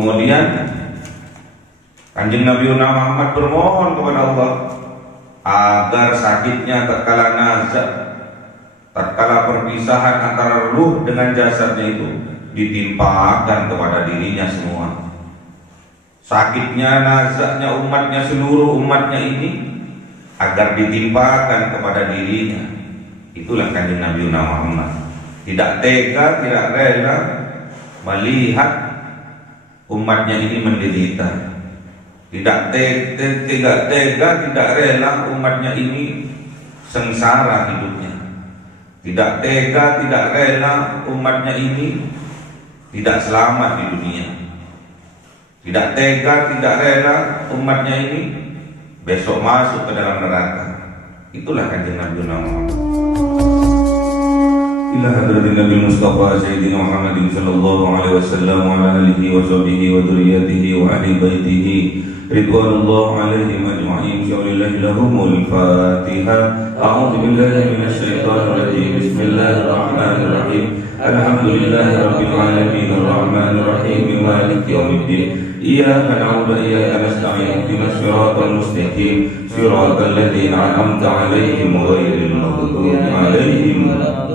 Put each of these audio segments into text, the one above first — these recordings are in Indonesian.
Kemudian Kanjeng Nabi Muhammad bermohon kepada Allah agar sakitnya tatkala nazak, tatkala perpisahan antara ruh dengan jasadnya itu ditimpakan kepada dirinya semua. Sakitnya nazaknya umatnya, seluruh umatnya ini agar ditimpakan kepada dirinya. Itulah Kanjeng Nabi Muhammad. Tidak tega, tidak rela melihat umatnya ini menderita. Tidak tega, tidak rela umatnya ini sengsara hidupnya. Tidak tega, tidak rela umatnya ini tidak selamat di dunia. Tidak tega, tidak rela umatnya ini besok masuk ke dalam neraka. Itulah Kanjeng Nabi Muhammad. Ila hadratin Nabi Mustafa Sayyidina Muhammadin sallallahu alaihi wasallam wa ala alihi wa sahbihi wa dzurriyyatihi wa ahli baitihi ridwanullah alaihim ajma'in. Syaulillahi lahumul Fatihah. A'udzu billahi minasy syaithanir rajim. Bismillahirrahmanirrahim. Alhamdulillahi rabbil alamin arrahmanir rahim maliki yaumiddin. Iyyaka na'budu wa iyyaka nasta'in. Ihdinas siratal mustaqim. Siratal ladzina an'amta 'alaihim ghairil maghdubi 'alaihim waladdallin.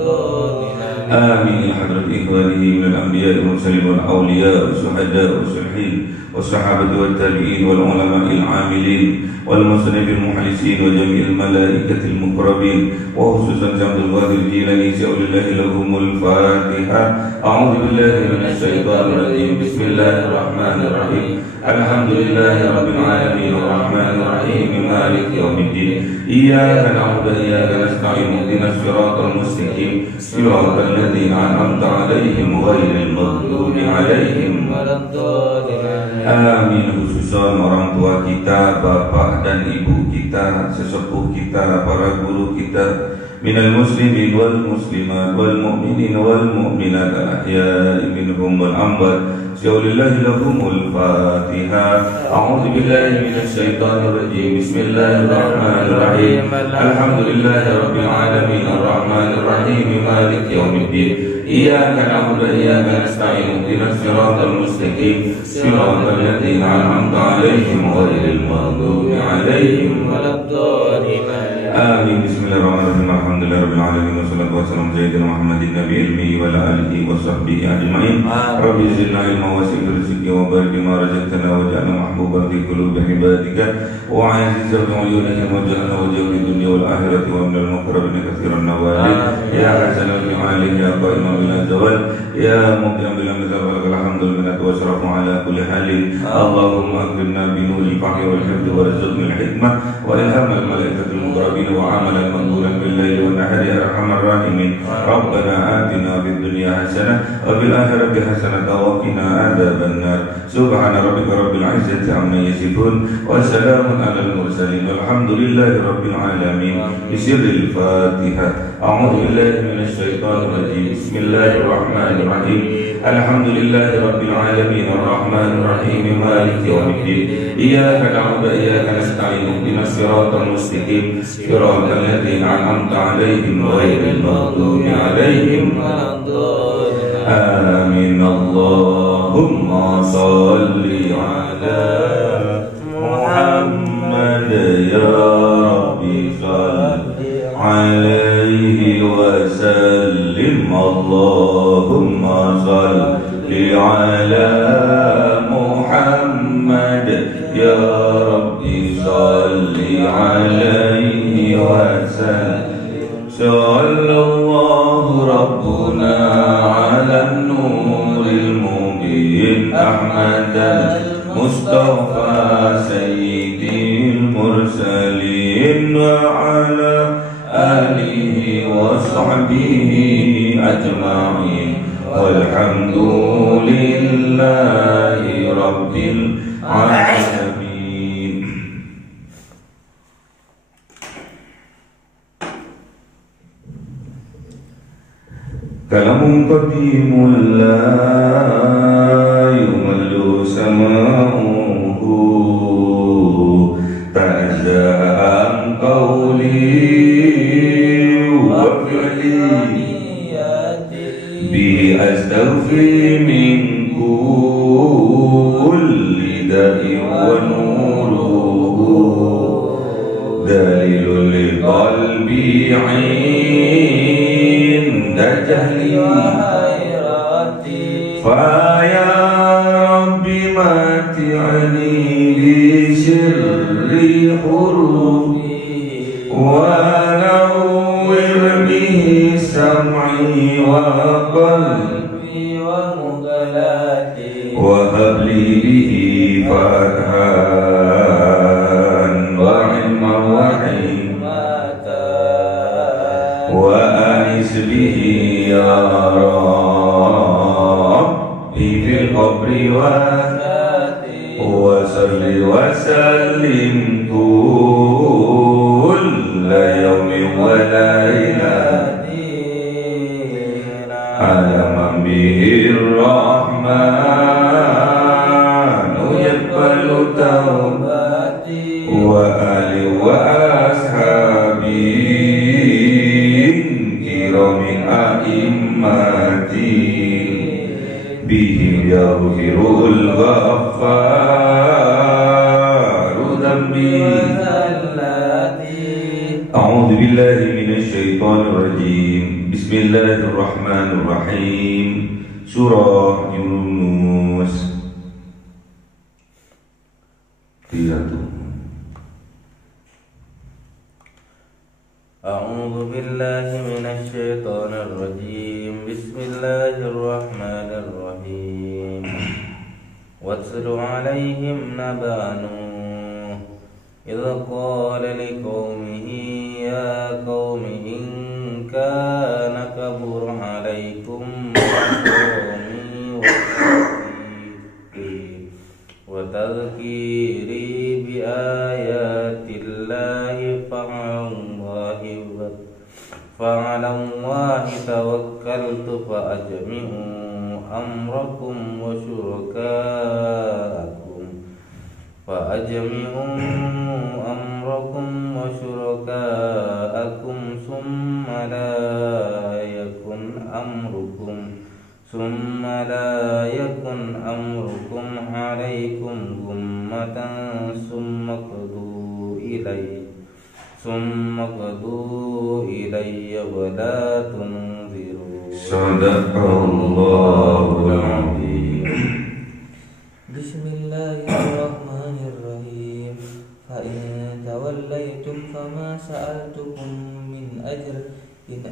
آمين. حضرة إخوانه من الأنبياء والمرسلين والأولياء والشهداء والصالحين والصحابة والتابعين والعلماء العاملين والمصنفين المخلصين وجميع الملائكة المقربين وخصوصا عبد القادر الجيلاني سأولله لهم الفاتحة. أعوذ بالله من الشيطان الرجيم. بسم الله الرحمن الرحيم. الحمد لله رب العالمين الرحمن الرحيم مالك يوم الدين. إياك نعبد وإياك نستعين. اهدنا الصراط المستقيم صراط الذين أنعمت عليهم غير المغضوب عليهم ولا الضالين. Amin. Khususan orang tua kita, bapak dan ibu kita, sesepuh kita, para guru kita, minal muslimin wal muslimat wal mu'minin wal mu'minat al-ahya'i minhum wal amwat. Syaulillahi lahumul Fatihah. A'udzu billahi minasy syaithanir rajim. Bismillahirrahmanirrahim. Alhamdulillahi rabbil alamin arrahmanir rahim maliki yaumiddin. Iyyaka na'budu wa iyyaka nasta'in. Ihdinas siratal mustaqim. Siratal ladzina an'amta 'alaihim ghairil maghdubi 'alaihim waladdallin. Amin. Bismillahirrahmanirrahim. Alhamdulillahirabbil alamin wassalatu wassalamu ala sayyidina Muhammadin nabiyil ummi wa ala alihi wa sahbihi ajma'in. Rabbi zidna ilma wa zid rizqi wa barik ma razaqtana waj'alna mahbuban fi qulubi ibadika wa 'azizan bi 'uyunika waj'alna wajhan fid dunya wal akhirati wa minal muqarrabin katsiran nawali ya hasanul fi'ali ya qa'iman bil zawal ya muqim bil amzal wal hamdul minat wa syarafu ala kulli halin. Allahumma akrimna bi nuril fahmi wal hifdhi warzuqna al hikmah wa ilhamal malaikatil muqarrabin وعملا مقبولا بالليل والنهار يا ارحم الراحمين. ربنا آتنا في الدنيا حسنة وفي الآخرة حسنة وقنا عذاب النار. سبحان ربك رب العزة عما يصفون وسلام على المرسلين والحمد لله رب العالمين. بسر الفاتحة. أعوذ بالله من الشيطان الرجيم. بسم الله الرحمن الرحيم. الحمد لله رب العالمين الرحمن الرحيم مالك يوم الدين. إياك نعبد وإياك نستعين. اهدنا الصراط المستقيم صراط الذين أنعمت عليهم غير المغضوب عليهم ولا الضالين. آمين. اللهم صل على محمد يا ربي صل عليه وسلم. اللهم صل على محمد يا ربي صل عليه وسلم. صلى الله ربنا على النور المبين أحمد المصطفى سيد المرسلين وعلى آله وصحبه أجمعين والحمد لله رب العالمين. كلام قديم لا يمل سماؤه تنزه عن قولي وفعلي به أستغفي منكم jahli wa hayrati. Faya Rabbi mati'ani bi sirri hurufi wa nawwir bihi sam'i wa qalbi wa mughalati wa habli bihi fathan wa ilman wa hikmata wa anis bihi ya Rabbi fil qabri wa salli wa sallim kulla yawmin wa laylatin ala man bihi rahmanu yaqbalu tawbati wa ali wa ashabi kiramin a'immati bihim yaghfirul ghaffaru dhanbi. A'udzu billahi minasy syaithanir rajim. Bismillahirrahmanirrahim. Surah Yunus. A'udzu billahi minasy syaithanir rajim. Bismillahirrahmanirrahim. Watlu 'alaihim naba Nuh idh qala liqaumihi ya qaumi in kana kabura 'alaikum maqami wa tadhkiri bi ayatillahi فعلى الله توكلت فأجمعوا أمركم وشركاءكم ثم لا يكن أمركم عليكم غمة ثم قضوا إلي ولا تنظرون. Sadaqallahul Azim. Bismillahirrahmanirrahim. Fa in tawallaytum fama sa'altukum min ajr in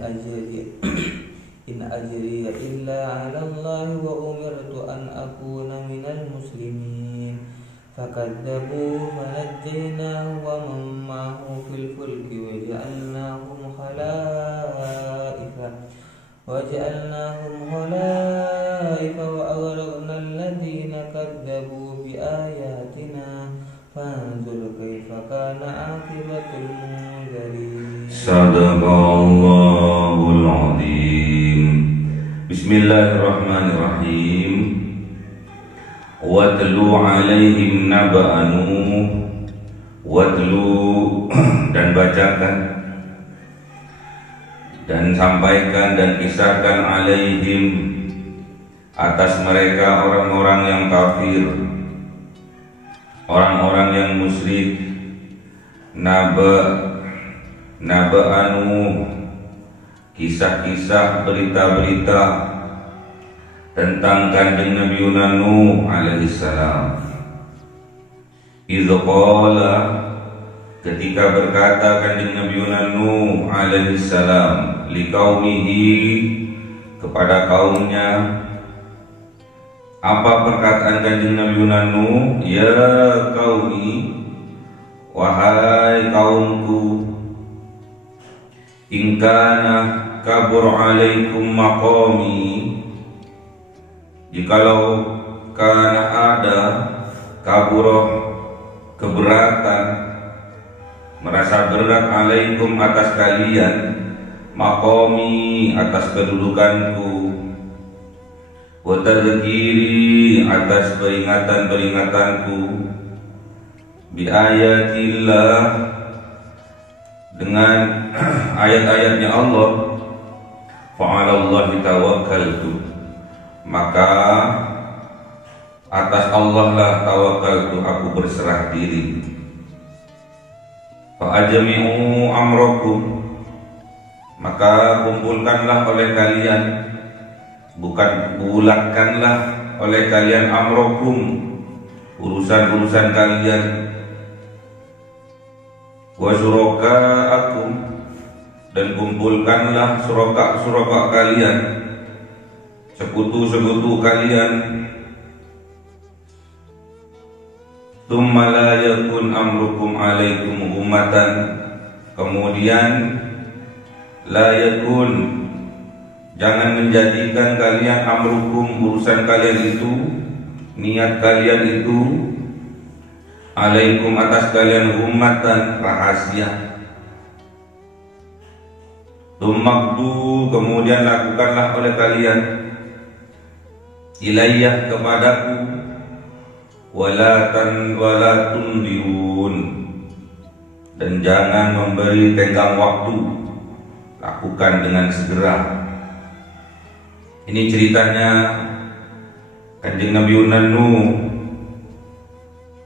ajriya illa 'ala Allah wa umirtu an akuna minal muslimin. فكذبوا فنجيناه ومن معه في الفلك وجعلناهم خلائف وأغرقنا الذين كذبوا بآياتنا فانظر كيف كان عاقبة المنذرين. Sadaqallahul Azim. Bismillahirrahmanirrahim. Watlu 'alaihim naba Nuh. Watlu dan bacakan dan sampaikan dan kisahkan 'alaihim atas mereka orang-orang yang kafir, orang-orang yang musyrik. Naba Nuh, kisah-kisah, berita-berita tentang kanjeng Nabi Nuh alaihi salam. Idz qala, ketika berkata kanjeng Nabi Nuh alaihi salam, liqaumihi, kepada kaumnya. Apa perkataan kanjeng Nabi Nuh? Ya qaumi, wahai kaumku, in kana kabur alaikum maqami, jikalau karena ada kaburoh, keberatan, merasa berat, alaikum atas kalian, maqami atas kedudukanku, wa tadhkiri atas peringatan-peringatanku, bi ayatillah dengan ayat-ayatnya Allah, fa'alallahi tawakkaltu, maka atas Allah lah tawakkaltu, aku berserah diri. Fa'ajmi'u amrakum, maka kumpulkanlah oleh kalian, bukan bulatkanlah oleh kalian, amrokum, urusan-urusan kalian, wa syurakaakum, dan kumpulkanlah suraka kalian, sekutu-sekutu kalian. Tsumma la yakun amrukum alaikum ummatan, kemudian la yakun, jangan menjadikan kalian amrukum, urusan kalian itu, niat kalian itu, alaikum, atas kalian, ummatan, rahasia. Tumakdu, kemudian lakukanlah oleh kalian, ilayyah, kepadaku, wala tundirun, dan jangan memberi tenggang waktu, lakukan dengan segera. Ini ceritanya Kanjeng Nabi Nuh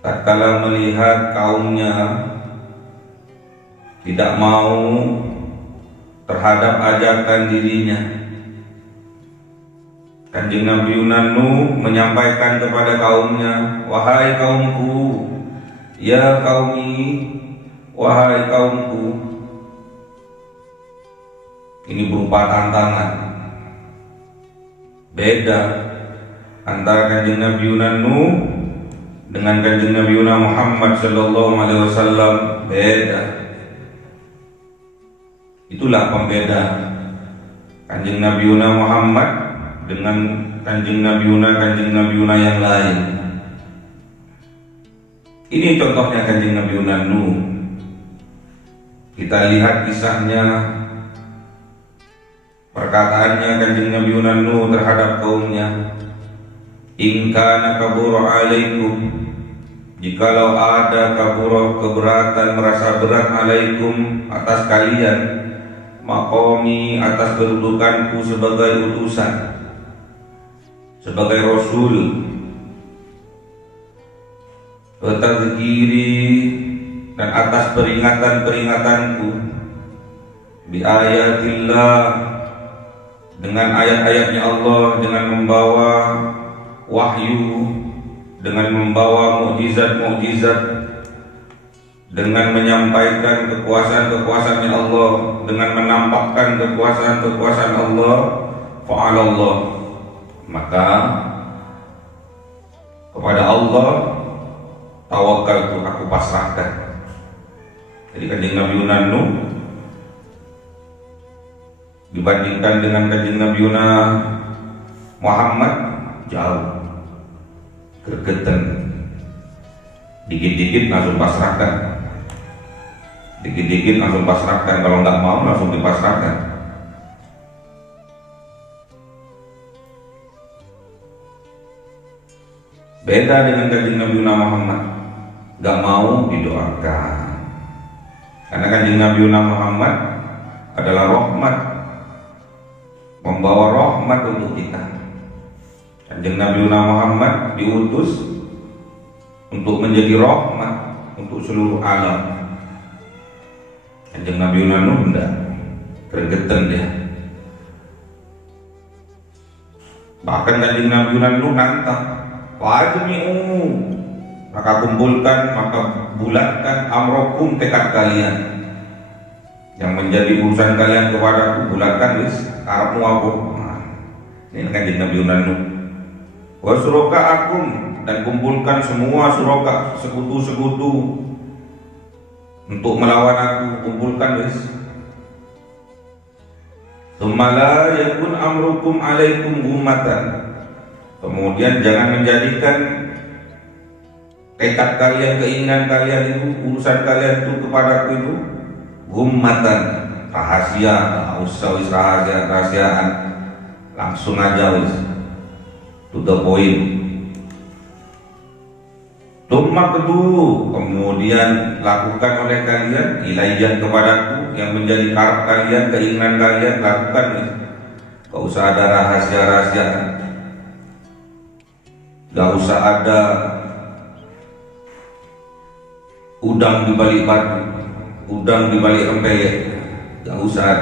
tatkala melihat kaumnya tidak mau terhadap ajakan dirinya. Kanjeng Nabi Nuh menyampaikan kepada kaumnya, wahai kaumku, ya qaumi, wahai kaumku. Ini berupa tantangan. Beda antara Kanjeng Nabi Nuh dengan Kanjeng Nabi Muhammad sallallahu alaihi wasallam, beda. Itulah pembeda Kanjeng Nabi Muhammad dengan Kanjeng Nabi yang lain. Ini contohnya Kanjeng Nabi Nuh. Kita lihat kisahnya, perkataannya Kanjeng Nabi Nuh terhadap kaumnya. In kana kabura alaikum, jikalau ada kabura, keberatan, merasa berat, alaikum, atas kalian, maqami, atas kedudukanku sebagai utusan, sebagai rasul, tadhkiri, dan atas peringatan-peringatanku, bi ayatillah, dengan ayat-ayatnya Allah, dengan membawa wahyu, dengan membawa mukjizat-mukjizat, dengan menyampaikan kekuasaan-kekuasaannya Allah, dengan menampakkan kekuasaan-kekuasaan Allah, fa'alallah, maka kepada Allah tawakkaltu, aku pasrahkan. Jadi Kanjeng Nabi Nuh dibandingkan dengan Kanjeng Nabi Muhammad jauh, gergeten, dikit-dikit langsung pasrahkan, dikit-dikit langsung pasrahkan, kalau nggak mau langsung dipasrahkan. Beda dengan Kanjeng Nabi Muhammad, nggak mau didoakan, karena Kanjeng Nabi Muhammad adalah rahmat, membawa rahmat untuk kita. Kanjeng Nabi Muhammad diutus untuk menjadi rahmat untuk seluruh alam. Kanjeng Nabi Nuh enggak, gergeten dia. Bahkan Kanjeng Nabi Nuh nantang, wajmi'u, maka kumpulkan, maka bulatkan, amrokum, tekad kalian, yang menjadi urusan kalian kepadaku, bulatkan, wis karepmu apa. Ini Kanjeng Nabi Nuh. Wa syurakaakum, dan kumpulkan semua suraka, sekutu-sekutu untuk melawan aku, kumpulkan wis. Tsumma la yakun amrukum alaikum ummatan, kemudian jangan menjadikan tekad kalian, keinginan kalian itu, urusan kalian itu kepadaku itu ummatan, rahasia, tak usah wis rahasiaan, langsung aja wis, to the point. Tsumma kedua, kemudian lakukan oleh kalian, ilayyah, kepadaku, yang menjadi karep kalian, keinginan kalian, lakukan wis. Gak usah ada rahasia-rahasiaan, gak usah ada udang di balik batu, udang di balik rempeyek, gak usah.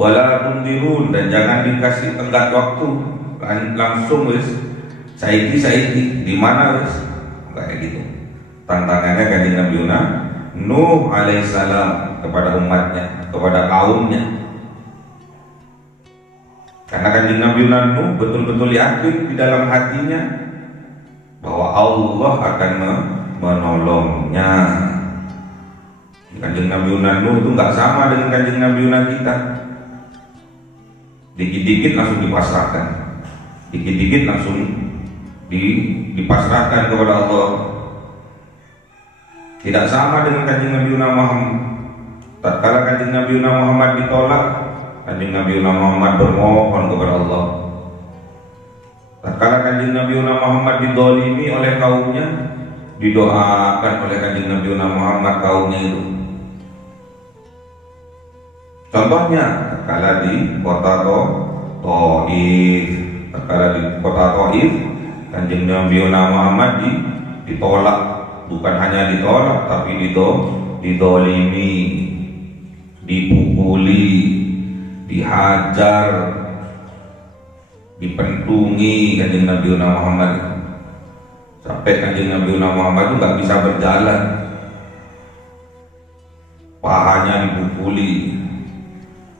wala tundirun, dan jangan dikasih tenggat waktu, langsung wis saiki di mana wis, kayak gitu. Tantangannya Kanjeng Nabi Nuh alaihissalam kepada umatnya, kepada kaumnya. Karena Kanjeng Nabi Nuh betul-betul yakin di dalam hatinya bahwa Allah akan menolongnya. Kanjeng Nabi Nuh itu nggak sama dengan Kanjeng Nabi kita. Dikit-dikit langsung dipasrahkan, dikit-dikit langsung dipasrahkan kepada Allah. Tidak sama dengan Kanjeng Nabi Muhammad. Tatkala Kanjeng Nabi Muhammad ditolak, Kanjeng Nabi Muhammad bermohon kepada Allah. Tatkala Kanjeng Nabi Muhammad didolimi oleh kaumnya, didoakan oleh Kanjeng Nabi Muhammad kaumnya itu. Contohnya, tatkala di kota Taif, tatkala di kota Taif, Kanjeng Nabi Muhammad ditolak, bukan hanya ditolak, tapi didolimi, dipukuli, dihajar, dipentungi Kanjeng Nabi Muhammad. Sampai Kanjeng Nabi Muhammad itu nggak bisa berjalan, pahanya dipukuli,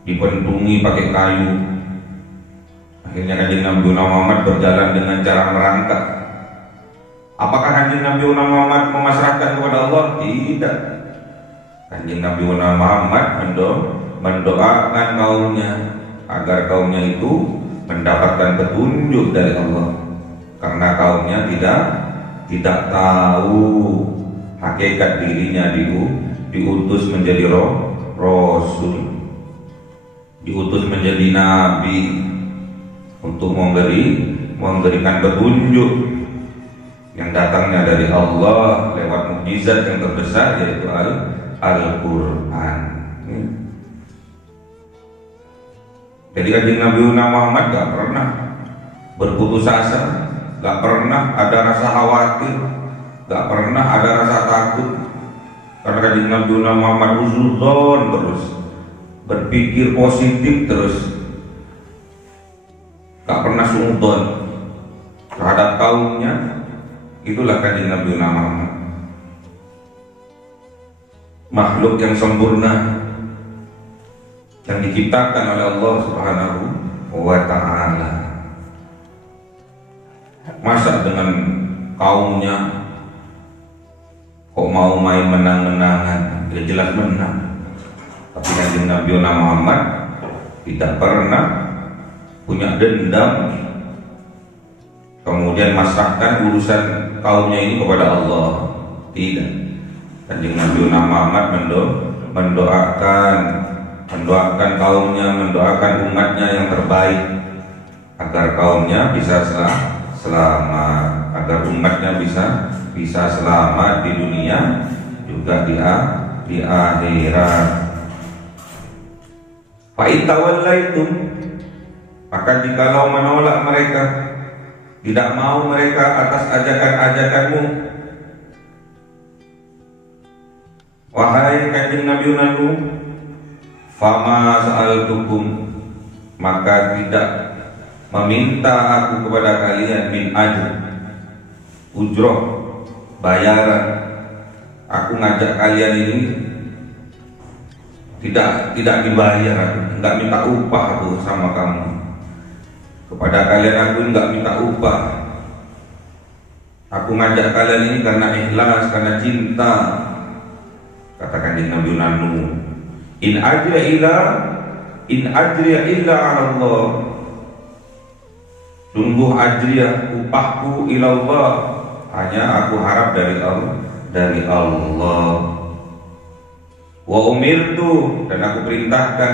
dipentungi pakai kayu. Akhirnya Kanjeng Nabi Muhammad berjalan dengan cara merangkak. Apakah Kanjeng Nabi Muhammad memasrahkan kepada Allah? Tidak. Kanjeng Nabi Muhammad mendoakan kaumnya agar kaumnya itu mendapatkan petunjuk dari Allah, karena kaumnya tidak tahu hakikat dirinya diutus menjadi rasul, diutus menjadi nabi untuk memberikan petunjuk yang datangnya dari Allah lewat mukjizat yang terbesar, yaitu Al-Quran. Jadi Kanjeng Nabi Muhammad gak pernah berputus asa, gak pernah ada rasa khawatir, gak pernah ada rasa takut, karena Kanjeng Nabi Muhammad husnudzon terus, berpikir positif terus, gak pernah suudzon terhadap kaumnya. Itulah Kanjeng Nabi Muhammad, makhluk yang sempurna yang diciptakan oleh Allah Subhanahu wa ta'ala. Masa dengan kaumnya kok mau main menang-menangan? Ya jelas menang. Tapi Kanjeng Nabi Muhammad tidak pernah punya dendam, kemudian masrahkan urusan kaumnya ini kepada Allah. Tidak. Kanjeng Nabi Muhammad mendoakan kaumnya, mendoakan umatnya yang terbaik, agar kaumnya bisa selamat, agar umatnya bisa selamat di dunia juga di akhirat. Fa in tawallaitum, maka jikalau menolak mereka, tidak mau mereka atas ajakan-ajakanmu, wahai Kanjeng Nabi Nuh, fama sa'altukum, maka tidak meminta aku kepada kalian min ajr, ujroh, bayaran. Aku ngajak kalian ini tidak dibayar, aku nggak minta upah aku sama kamu. Kepada kalian aku nggak minta upah. Aku ngajak kalian ini karena ikhlas, karena cinta. Kata Kanjeng Nabi Nuh, in ajriya illa 'ala Allah. Sungguh ajriyah, upahku ilallah, hanya aku harap dari Allah. Wa umirtu, dan aku perintahkan,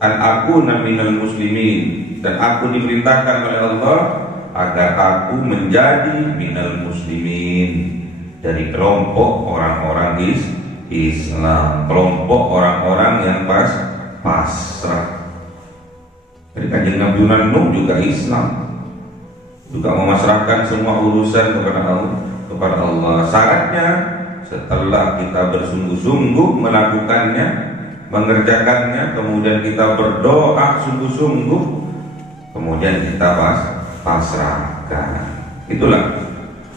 an akuna minal muslimin, dan aku diperintahkan oleh Allah agar aku menjadi minal muslimin, dari kelompok orang-orang Islam, kelompok orang-orang yang pasrah. Jadi Kanjeng Nabi Nuh juga Islam, juga memasrahkan semua urusan kepada Allah. Syaratnya setelah kita bersungguh-sungguh melakukannya, mengerjakannya, kemudian kita berdoa sungguh-sungguh, kemudian kita pasrahkan. Itulah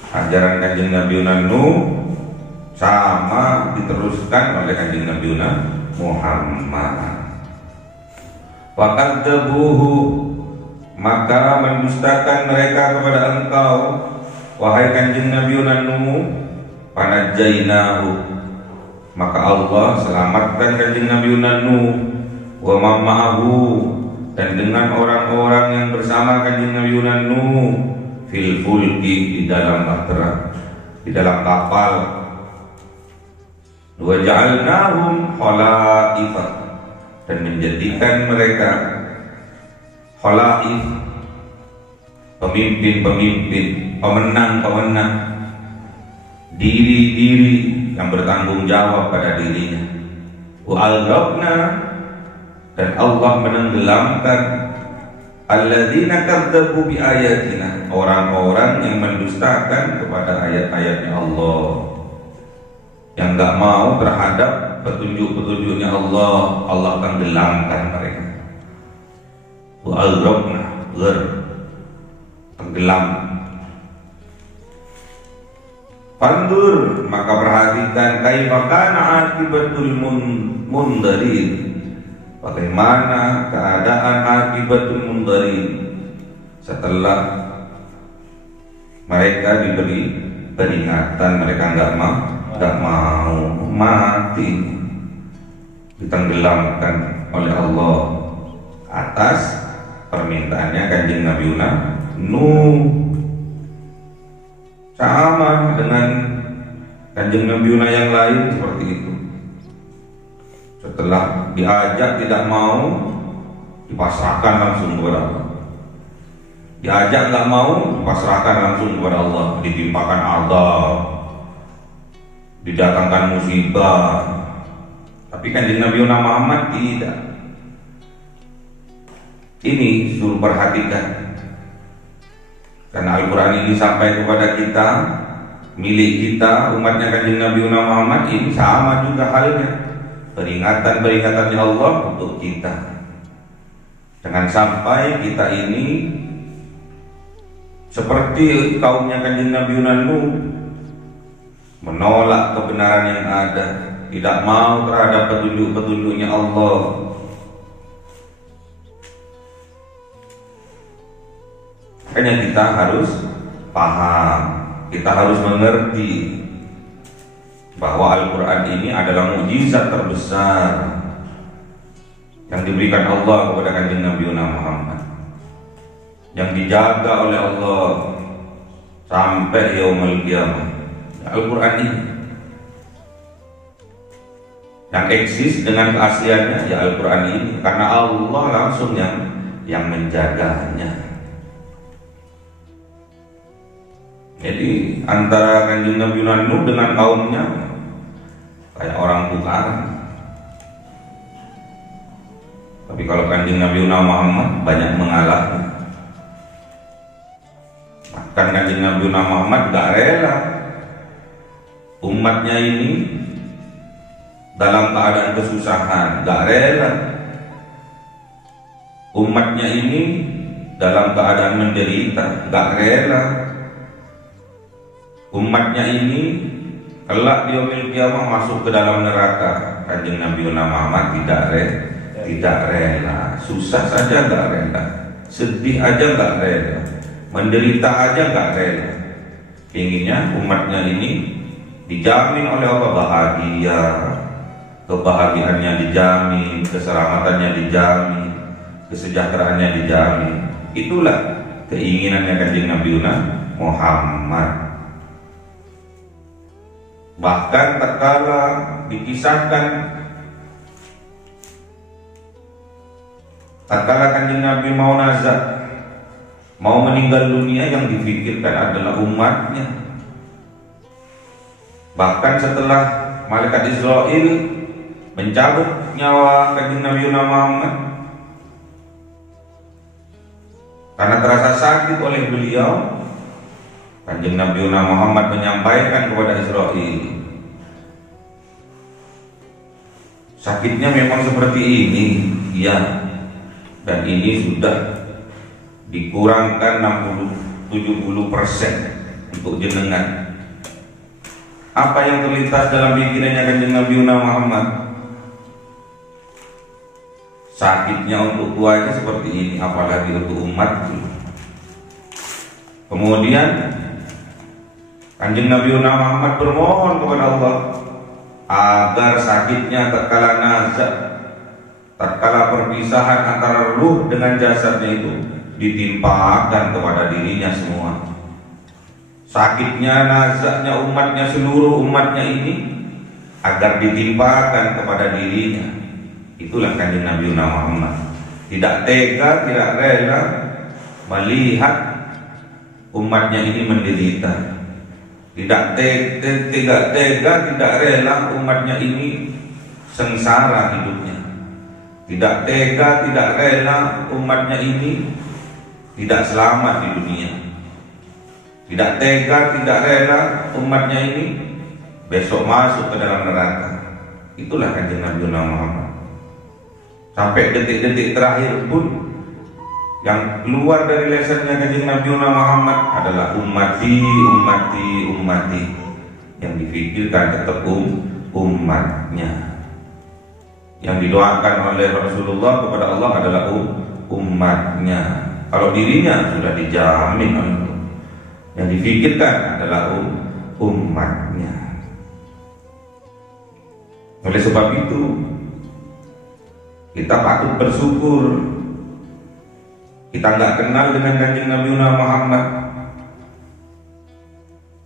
ajaran Kanjeng Nabi Nuh, sama diteruskan oleh Kanjeng Nabi Muhammad. Fakadzabuhu, maka mendustakan mereka kepada engkau, wahai Kanjeng Nabi Nuh. Fanajainahu, maka Allah selamatkan Kanjeng Nabi Nuh, wa ma'ahu, dan dengan orang-orang yang bersama Kanjeng Nabi Nuh, fil fulki, di dalam bahtera, di dalam kapal. Wa ja'alnahum khalaifa, dan menjadikan mereka khalaif, pemimpin-pemimpin, pemenang-pemenang, diri-diri yang bertanggung jawab pada dirinya. Wa al-ghabna, dan Allah menenggelamkan alladzina kadzdzabu bi ayatina, orang-orang yang mendustakan kepada ayat-ayatnya Allah, yang enggak mau terhadap petunjuk-petunjuknya Allah. Allah tenggelamkan mereka. Wa al-ghabna, tenggelam. Fandur, maka perhatikan kaifa kana akibatul mundarin, bagaimana keadaan akibatul mundarin setelah mereka diberi peringatan, mereka enggak mau mati, ditenggelamkan oleh Allah atas permintaannya Kanjeng Nabi Nuh. Sama dengan Kanjeng Nabi yang lain seperti itu. Setelah diajak tidak mau, dipasrahkan langsung kepada Allah. Diajak nggak mau, dipasrahkan langsung kepada Allah. Ditimpakan azab, didatangkan musibah. Tapi Kanjeng Nabi Muhammad tidak. Ini suruh perhatikan, karena Al-Quran ini sampai kepada kita, milik kita, umatnya Kanjeng Nabi Muhammad, ini sama juga halnya, peringatan-peringatannya Allah untuk kita. Jangan sampai kita ini seperti kaumnya Kanjeng Nabi Nuh, menolak kebenaran yang ada, tidak mau terhadap petunjuk-petunjuknya Allah. Makanya kita harus paham, kita harus mengerti bahwa Al-Quran ini adalah mukjizat terbesar yang diberikan Allah kepada Kanjeng Nabi Muhammad, yang dijaga oleh Allah sampai yaumul qiyamah. Al-Quran ini yang eksis dengan keasliannya, ya Al-Quran ini, karena Allah langsung yang menjaganya. Jadi antara Kanjeng Nabi Nuh dengan kaumnya kayak orang tukaran. Tapi kalau Kanjeng Nabi Muhammad banyak mengalah. Bahkan Kanjeng Nabi Muhammad gak rela umatnya ini dalam keadaan kesusahan, gak rela umatnya ini dalam keadaan menderita, gak rela umatnya ini kelak di yaumil qiyamah masuk ke dalam neraka. Kanjeng Nabi Muhammad tidak rela. Susah saja enggak rela, sedih aja enggak rela, menderita aja enggak rela. Inginnya umatnya ini dijamin oleh Allah bahagia, kebahagiaannya dijamin, keselamatannya dijamin, kesejahteraannya dijamin. Itulah keinginannya Kanjeng Nabi Muhammad. Bahkan tatkala dikisahkan, tatkala Kanjeng Nabi mau nazar, mau meninggal dunia, yang difikirkan adalah umatnya. Bahkan setelah malaikat Israel mencabut nyawa Kanjeng Nabi Muhammad karena terasa sakit oleh beliau, Kanjeng Nabi Muhammad menyampaikan kepada Israel, sakitnya memang seperti ini, ya, dan ini sudah dikurangkan 60-70% untuk jenengan. Apa yang terlintas dalam pikirannya Kanjeng Nabi Muhammad? Sakitnya untuk keluarga seperti ini, apalagi untuk umat. Kemudian Kanjeng Nabi Muhammad bermohon kepada Allah agar sakitnya tatkala nazak, tatkala perpisahan antara ruh dengan jasadnya itu ditimpakan kepada dirinya semua. Sakitnya, nazaknya umatnya, seluruh umatnya ini agar ditimpakan kepada dirinya. Itulah Kanjeng Nabi Muhammad. Tidak tega, tidak rela melihat umatnya ini menderita. Tidak tega, tidak rela umatnya ini sengsara hidupnya. Tidak tega, tidak rela umatnya ini tidak selamat di dunia. Tidak tega, tidak rela umatnya ini besok masuk ke dalam neraka. Itulah Kanjeng Nabi Muhammad. Sampai detik-detik terakhir pun yang keluar dari lesannya Kanjeng Nabi Muhammad adalah ummati, ummati, ummati. Yang difikirkan tetap umatnya. Yang didoakan oleh Rasulullah kepada Allah adalah umatnya. Kalau dirinya sudah dijamin oleh Allah, yang difikirkan adalah umatnya. Oleh sebab itu kita patut bersyukur. Kita nggak kenal dengan Kanjeng Nabi Muhammad,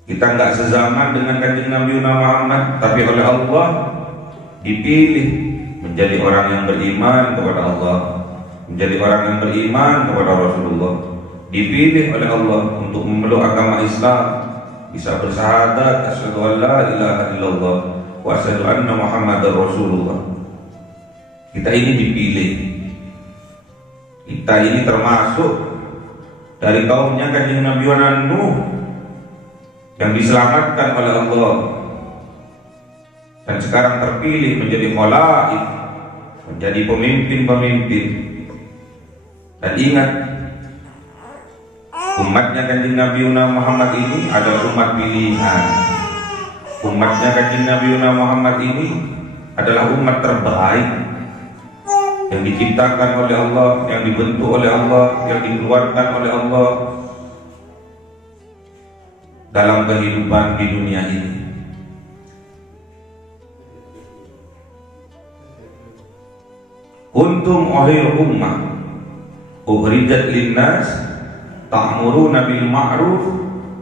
kita nggak sezaman dengan Kanjeng Nabi Muhammad, tapi oleh Allah dipilih menjadi orang yang beriman kepada Allah, menjadi orang yang beriman kepada Rasulullah, dipilih oleh Allah untuk memeluk agama Islam, bisa bersyahadat asyhadu an la ilaha illallah wa asyhadu anna Muhammadar Rasulullah. Kita ini dipilih. Kita ini termasuk dari kaumnya Kanjeng Nabi Nuh yang diselamatkan oleh Allah dan sekarang terpilih menjadi khalaif, menjadi pemimpin-pemimpin. Dan ingat, umatnya Kanjeng Nabi Muhammad ini adalah umat pilihan. Umatnya Kanjeng Nabi Muhammad ini adalah umat terbaik yang diciptakan oleh Allah, yang dibentuk oleh Allah, yang dikeluarkan oleh Allah dalam kehidupan di dunia ini. Kuntum khaira ummah ukhrijat linnas ta'muruna bil ma'ruf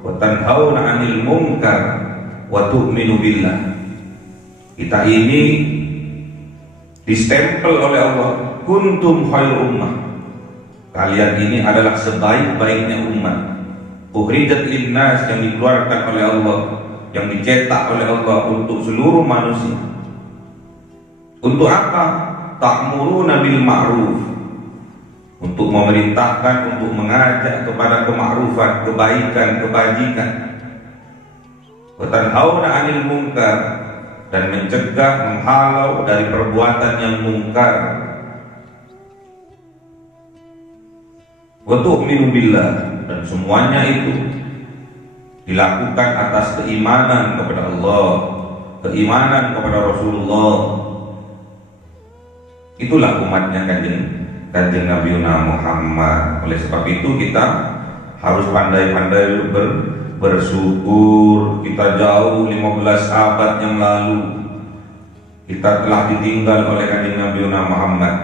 wa tanhauna 'anil munkar wa tu'minu billah. Kita ini distempel oleh Allah, kuntum khairu ummah, kalian ini adalah sebaik-baiknya umat. Ukhrijat linnas, yang dikeluarkan oleh Allah, yang dicetak oleh Allah untuk seluruh manusia. Untuk apa? Ta'muruna bil ma'ruf, untuk memerintahkan, untuk mengajak kepada kema'rufan, kebaikan, kebajikan. Wa tanhauna 'anil munkar, dan mencegah, menghalau dari perbuatan yang mungkar. Wa tu'minu billah, dan semuanya itu dilakukan atas keimanan kepada Allah, keimanan kepada Rasulullah. Itulah umatnya Kanjeng Nabi Muhammad. Oleh sebab itu kita harus pandai-pandai bersyukur. Kita jauh 15 abad yang lalu kita telah ditinggal oleh Kanjeng Nabi Muhammad.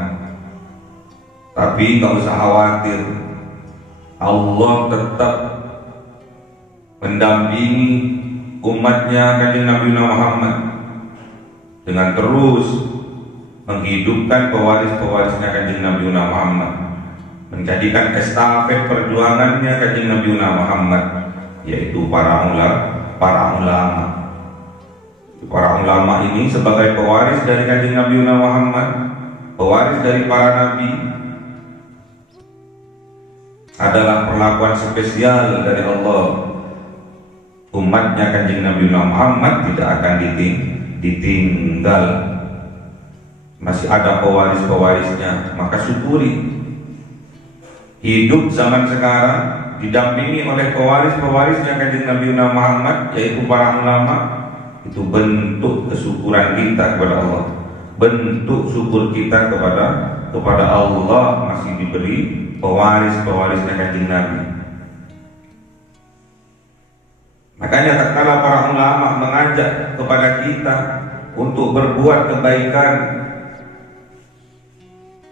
Tapi tak usah khawatir, Allah tetap mendampingi umatnya Kanjeng Nabi Muhammad dengan terus menghidupkan pewaris-pewarisnya Kanjeng Nabi Muhammad, menjadikan estafet perjuangannya Kanjeng Nabi Muhammad, yaitu para ulama. Para ulama ini sebagai pewaris dari Kanjeng Nabi Muhammad, pewaris dari para nabi, adalah perlakuan spesial dari Allah. Umatnya Kanjeng Nabi Muhammad tidak akan ditinggal. masih ada pewaris-pewarisnya, maka syukuri. Hidup zaman sekarang didampingi oleh pewaris-pewarisnya Kanjeng Nabi Muhammad, yaitu para ulama, itu bentuk kesyukuran kita kepada Allah, bentuk syukur kita kepada Allah masih diberi pewaris-pewarisnya Kanjeng Nabi. Makanya tatkala para ulama mengajak kepada kita untuk berbuat kebaikan,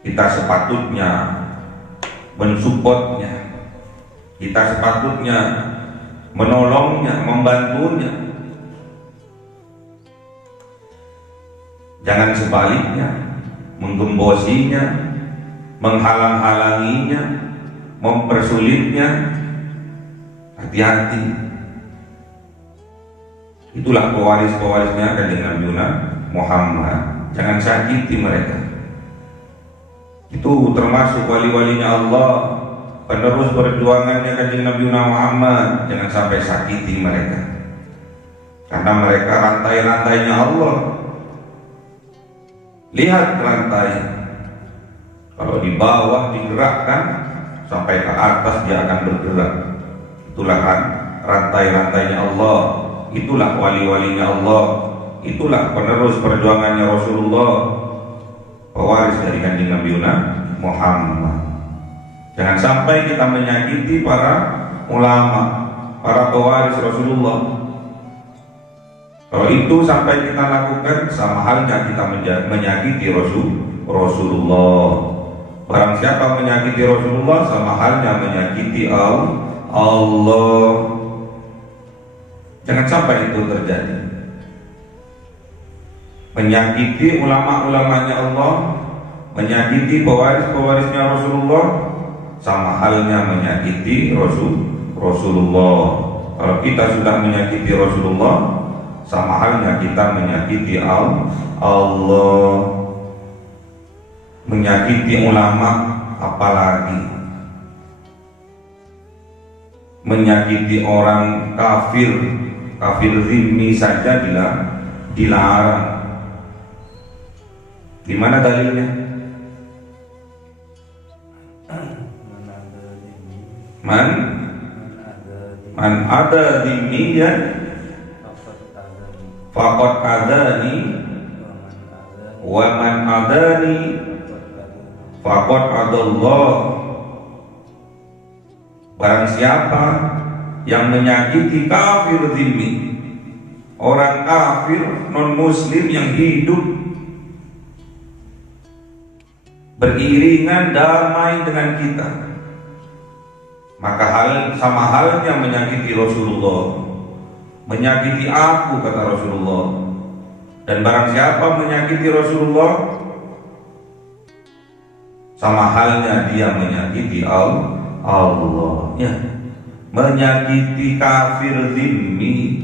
kita sepatutnya mensupportnya, kita sepatutnya menolongnya, membantunya. Jangan sebaliknya, menggembosinya, menghalang-halanginya, mempersulitnya. Hati-hati. Itulah pewaris-pewarisnya Kanjeng Nabi Muhammad. Jangan sakiti mereka. Itu termasuk wali-walinya Allah, penerus perjuangannya Kanjeng Nabi Muhammad. Jangan sampai sakiti mereka, karena mereka rantai-rantainya Allah. Lihat rantai, kalau di bawah digerakkan sampai ke atas dia akan bergerak. Itulah rantai-rantainya Allah. Itulah wali-walinya Allah. Itulah penerus perjuangannya Rasulullah, pewaris dari Kanjeng Nabi Muhammad. Jangan sampai kita menyakiti para ulama, para pewaris Rasulullah. Kalau itu sampai kita lakukan, sama halnya kita menyakiti Rasulullah. Barang siapa menyakiti Rasulullah, sama halnya menyakiti Allah. Jangan sampai itu terjadi. Menyakiti ulama-ulamanya Allah, menyakiti pewaris-pewarisnya Rasulullah, sama halnya menyakiti Rasulullah. Kalau kita sudah menyakiti Rasulullah, sama halnya kita menyakiti Allah. Menyakiti ulama apalagi. Menyakiti orang kafir zimmi saja dilarang. Di mana dalilnya? Man ada zimmiyan faqad adani wa man adani faqad adallah. Barang siapa yang menyakiti kafir zimmi, orang kafir non muslim yang hidup beriringan damai dengan kita, maka sama halnya menyakiti Rasulullah, menyakiti aku, kata Rasulullah. Dan barang siapa menyakiti Rasulullah, sama halnya dia menyakiti Allah. Ya, menyakiti kafir zimmi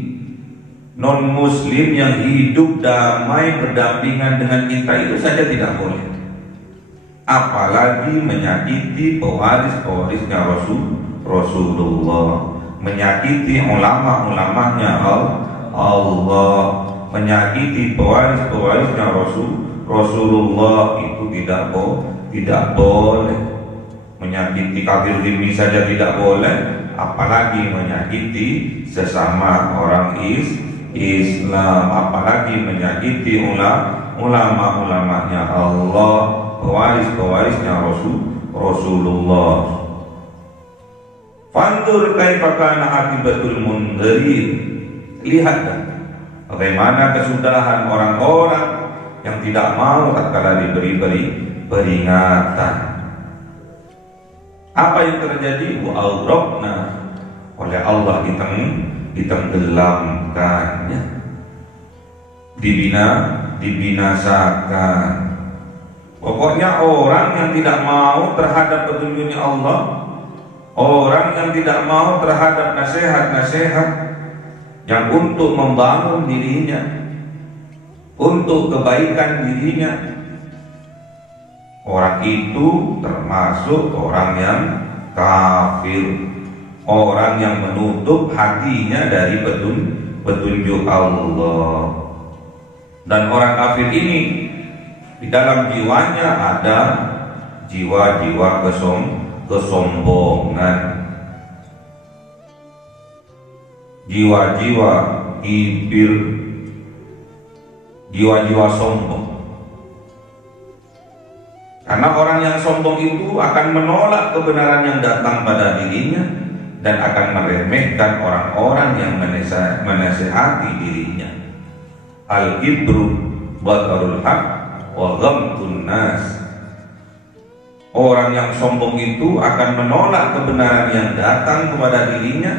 non muslim yang hidup damai berdampingan dengan kita, itu saja tidak boleh. Apalagi menyakiti pewaris-pewarisnya Rasulullah, menyakiti ulama-ulamanya Allah, menyakiti pewaris-pewarisnya Rasulullah, itu tidak boleh. Menyakiti kafir zimmi saja tidak boleh, apalagi menyakiti sesama orang Islam, apalagi menyakiti ulama-ulamanya Allah, pewaris-pewarisnya Rasulullah. Fanzur kaifa kana akibatul mundzirin. Lihatlah bagaimana kesudahan orang-orang yang tidak mau tatkala diberi peringatan. Apa yang terjadi? Wa awraqna, oleh Allah ditenggelamkannya, dibinasakan. Pokoknya orang yang tidak mau terhadap petunjuknya Allah, orang yang tidak mau terhadap nasihat-nasihat yang untuk membangun dirinya, untuk kebaikan dirinya, orang itu termasuk orang yang kafir, orang yang menutup hatinya dari petunjuk Allah. Dan orang kafir ini Di dalam jiwanya ada jiwa-jiwa kesombongan, jiwa-jiwa kibir, jiwa-jiwa sombong. Karena orang yang sombong itu akan menolak kebenaran yang datang pada dirinya dan akan meremehkan orang-orang yang menasihati dirinya. Al-kibru batarul haq wa ghamtun nas. Orang yang sombong itu akan menolak kebenaran yang datang kepada dirinya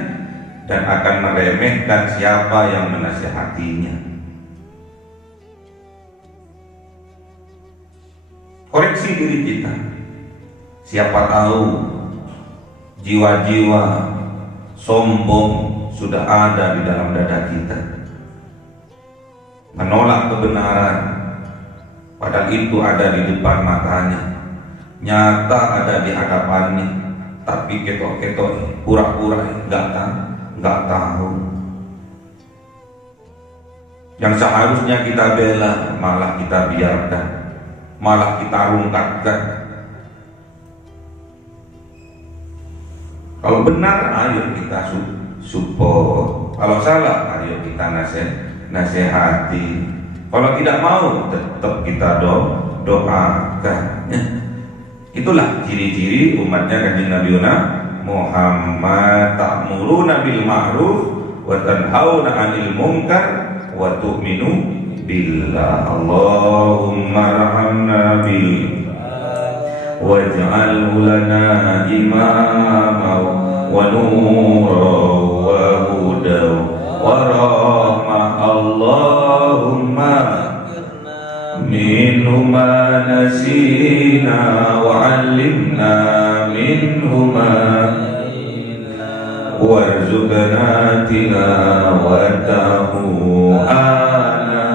dan akan meremehkan siapa yang menasihatinya. Koreksi diri kita. Siapa tahu jiwa-jiwa sombong sudah ada di dalam dada kita, menolak kebenaran padahal itu ada di depan matanya, nyata ada di hadapannya, tapi ketok-ketok pura-pura nggak tahu. Yang seharusnya kita bela malah kita biarkan, malah kita rungkatkan. Kalau benar ayo kita support, kalau salah ayo kita nasihati. Kalau tidak mau tetap kita doakan. Itulah ciri-ciri umatnya Kanjeng Nabi Muhammad, ta'muruna bil ma'ruf wa tanhauna 'anil munkar wa tu'minu billah. Allahumma arhamna bil waj'alhu lana imama wa nura wa huda wa rahmah. Allahumma minhu ma nasina wa 'allimna minhu ma warzuqna tilawatahu ana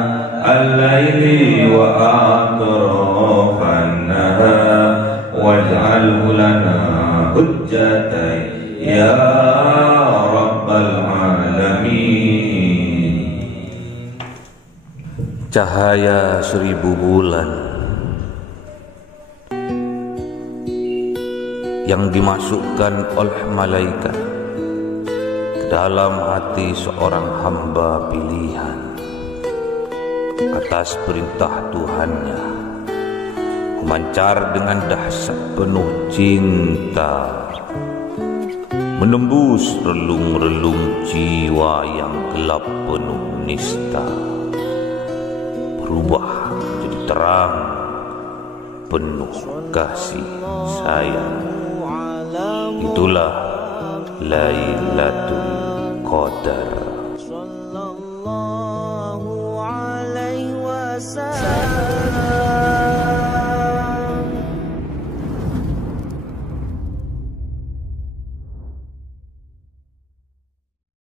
al-laili wa atrafan nahar waj'alhu lana hujjatan ya rabbal alamin. Cahaya 1000 bulan yang dimasukkan oleh malaikat ke dalam hati seorang hamba pilihan atas perintah Tuhannya, memancar dengan dahsyat penuh cinta, menembus relung-relung jiwa yang gelap penuh nista, berubah menjadi terang penuh kasih sayang. Itulah Lailatul Qadar.